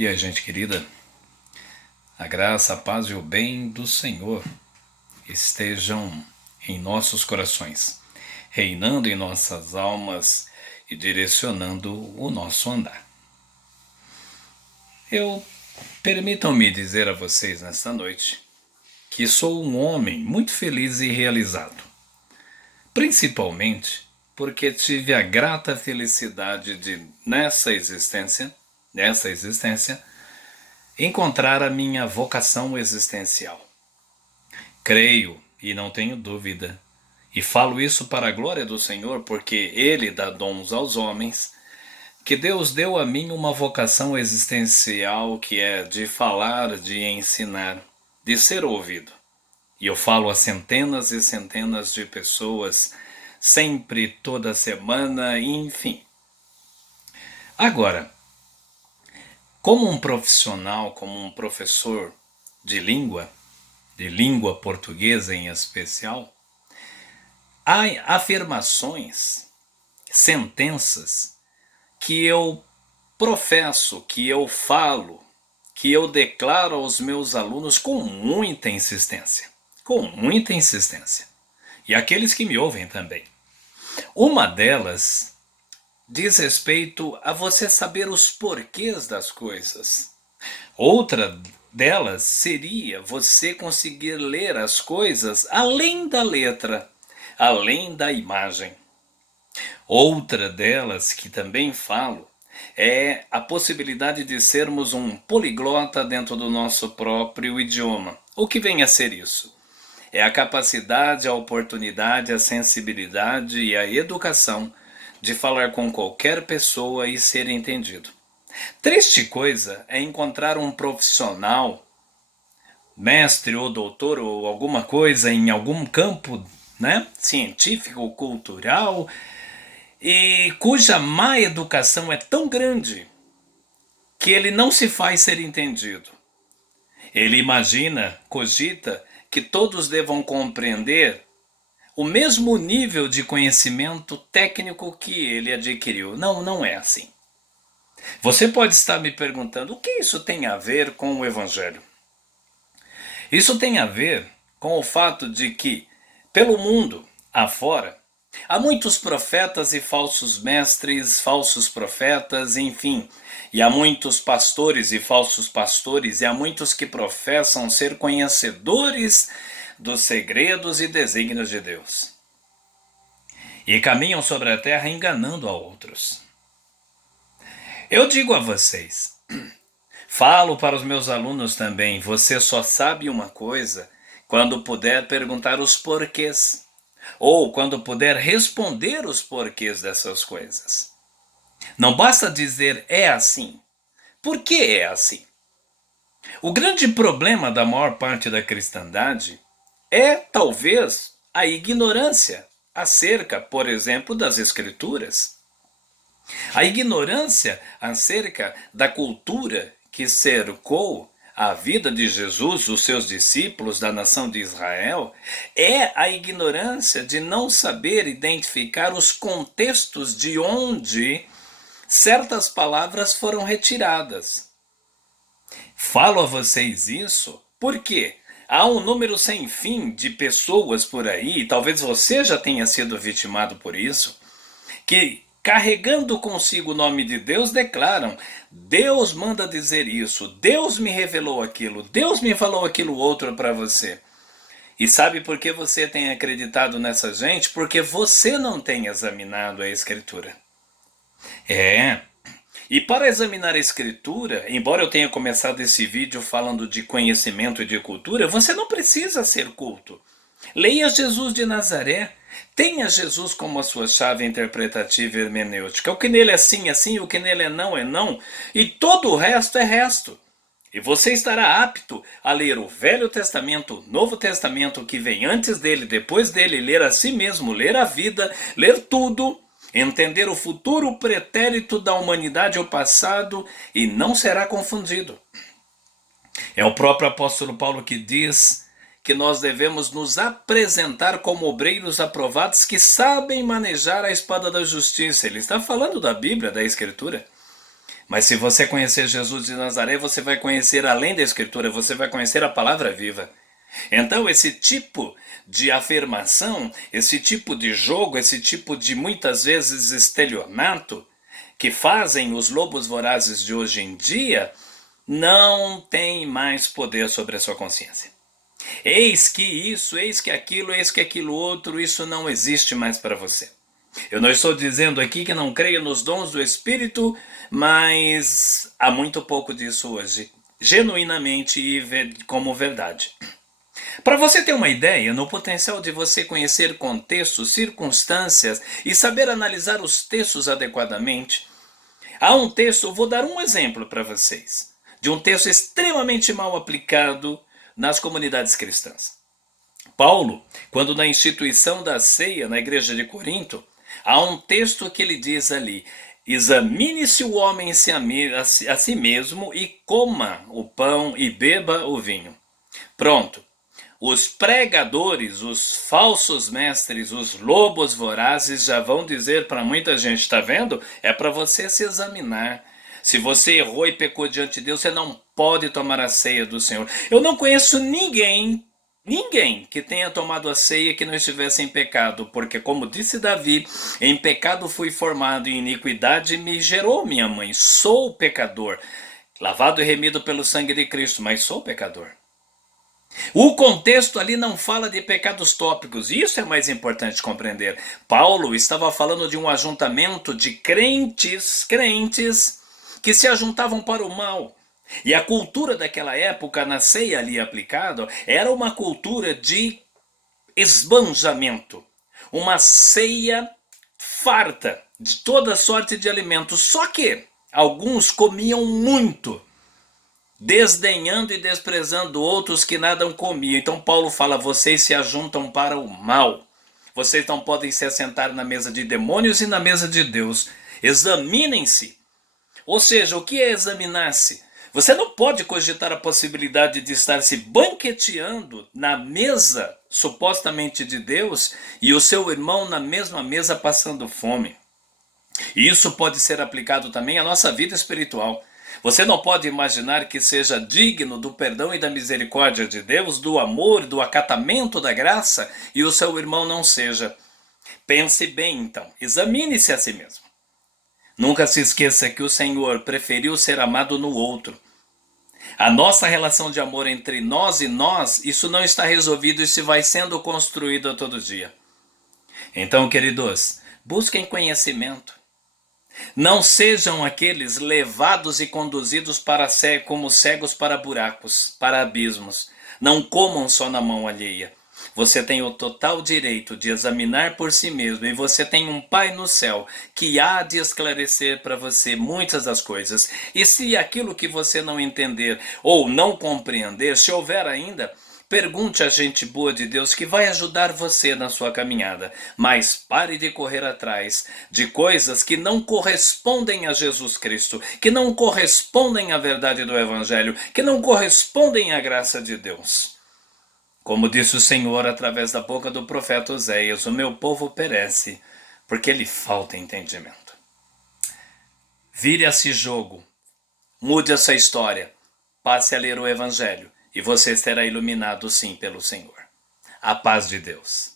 E aí, gente querida, a graça, a paz e o bem do Senhor estejam em nossos corações, reinando em nossas almas e direcionando o nosso andar. Permitam-me dizer a vocês nesta noite que sou um homem muito feliz e realizado, principalmente porque tive a grata felicidade de, nessa existência, encontrar a minha vocação existencial. Creio e não tenho dúvida, e falo isso para a glória do Senhor, porque Ele dá dons aos homens, que Deus deu a mim uma vocação existencial que é de falar, de ensinar, de ser ouvido. E eu falo a centenas e centenas de pessoas, sempre, toda semana, enfim. Agora, como um profissional, como um professor de língua portuguesa em especial, há afirmações, sentenças que eu professo, que eu falo, que eu declaro aos meus alunos com muita insistência. Com muita insistência. E aqueles que me ouvem também. Uma delas diz respeito a você saber os porquês das coisas. Outra delas seria você conseguir ler as coisas além da letra, além da imagem. Outra delas, que também falo, é a possibilidade de sermos um poliglota dentro do nosso próprio idioma. O que vem a ser isso? É a capacidade, a oportunidade, a sensibilidade e a educação de falar com qualquer pessoa e ser entendido. Triste coisa é encontrar um profissional, mestre ou doutor ou alguma coisa em algum campo, científico, cultural, e cuja má educação é tão grande que ele não se faz ser entendido. Ele imagina, cogita, que todos devam compreender o mesmo nível de conhecimento técnico que ele adquiriu. Não, não é assim. Você pode estar me perguntando, o que isso tem a ver com o Evangelho? Isso tem a ver com o fato de que, pelo mundo afora, há muitos profetas e falsos mestres, falsos profetas, enfim, e há muitos pastores e falsos pastores, e há muitos que professam ser conhecedores dos segredos e desígnios de Deus. E caminham sobre a terra enganando a outros. Eu digo a vocês, falo para os meus alunos também, você só sabe uma coisa quando puder perguntar os porquês, ou quando puder responder os porquês dessas coisas. Não basta dizer é assim. Por que é assim? O grande problema da maior parte da cristandade é, talvez, a ignorância acerca, por exemplo, das Escrituras. A ignorância acerca da cultura que cercou a vida de Jesus, os seus discípulos da nação de Israel, é a ignorância de não saber identificar os contextos de onde certas palavras foram retiradas. Falo a vocês isso porque há um número sem fim de pessoas por aí, talvez você já tenha sido vitimado por isso, que carregando consigo o nome de Deus declaram: Deus manda dizer isso, Deus me revelou aquilo, Deus me falou aquilo outro para você. E sabe por que você tem acreditado nessa gente? Porque você não tem examinado a Escritura. E para examinar a Escritura, embora eu tenha começado esse vídeo falando de conhecimento e de cultura, você não precisa ser culto. Leia Jesus de Nazaré, tenha Jesus como a sua chave interpretativa e hermenêutica. O que nele é sim é sim, o que nele é não, e todo o resto é resto. E você estará apto a ler o Velho Testamento, o Novo Testamento, que vem antes dele, depois dele, ler a si mesmo, ler a vida, ler tudo, entender o futuro pretérito da humanidade ao passado e não será confundido. É o próprio apóstolo Paulo que diz que nós devemos nos apresentar como obreiros aprovados que sabem manejar a espada da justiça. Ele está falando da Bíblia, da Escritura. Mas se você conhecer Jesus de Nazaré, você vai conhecer além da Escritura, você vai conhecer a palavra viva. Então, esse tipo de afirmação, esse tipo de jogo, esse tipo de muitas vezes estelionato que fazem os lobos vorazes de hoje em dia, não tem mais poder sobre a sua consciência. Eis que isso, eis que aquilo outro, isso não existe mais para você. Eu não estou dizendo aqui que não creia nos dons do Espírito, mas há muito pouco disso hoje, genuinamente e como verdade. Para você ter uma ideia, no potencial de você conhecer contextos, circunstâncias e saber analisar os textos adequadamente, há um texto, eu vou dar um exemplo para vocês, de um texto extremamente mal aplicado nas comunidades cristãs. Paulo, quando na instituição da ceia na igreja de Corinto, há um texto que ele diz ali: examine-se o homem a si mesmo e coma o pão e beba o vinho. Pronto. Os pregadores, os falsos mestres, os lobos vorazes já vão dizer para muita gente, está vendo? É para você se examinar. Se você errou e pecou diante de Deus, você não pode tomar a ceia do Senhor. Eu não conheço ninguém que tenha tomado a ceia que não estivesse em pecado, porque como disse Davi, em pecado fui formado, em iniquidade me gerou minha mãe. Sou pecador, lavado e remido pelo sangue de Cristo, mas sou pecador. O contexto ali não fala de pecados tópicos, isso é mais importante compreender. Paulo estava falando de um ajuntamento de crentes que se ajuntavam para o mal. E a cultura daquela época, na ceia ali aplicada, era uma cultura de esbanjamento. Uma ceia farta de toda sorte de alimentos. Só que alguns comiam muito, desdenhando e desprezando outros que nada comiam. Então Paulo fala, vocês se ajuntam para o mal. Vocês não podem se assentar na mesa de demônios e na mesa de Deus. Examinem-se. Ou seja, o que é examinar-se? Você não pode cogitar a possibilidade de estar se banqueteando na mesa supostamente de Deus e o seu irmão na mesma mesa passando fome. E isso pode ser aplicado também à nossa vida espiritual. Você não pode imaginar que seja digno do perdão e da misericórdia de Deus, do amor, do acatamento da graça, e o seu irmão não seja. Pense bem então, examine-se a si mesmo. Nunca se esqueça que o Senhor preferiu ser amado no outro. A nossa relação de amor entre nós e nós, isso não está resolvido, isso vai sendo construído a todo dia. Então, queridos, busquem conhecimento. Não sejam aqueles levados e conduzidos como cegos para buracos, para abismos. Não comam só na mão alheia. Você tem o total direito de examinar por si mesmo e você tem um Pai no céu que há de esclarecer para você muitas das coisas. E se aquilo que você não entender ou não compreender, se houver ainda, pergunte a gente boa de Deus que vai ajudar você na sua caminhada. Mas pare de correr atrás de coisas que não correspondem a Jesus Cristo, que não correspondem à verdade do Evangelho, que não correspondem à graça de Deus. Como disse o Senhor através da boca do profeta Oséias, o meu povo perece, porque lhe falta entendimento. Vire esse jogo, mude essa história, passe a ler o Evangelho, e você será iluminado sim pelo Senhor. A paz de Deus.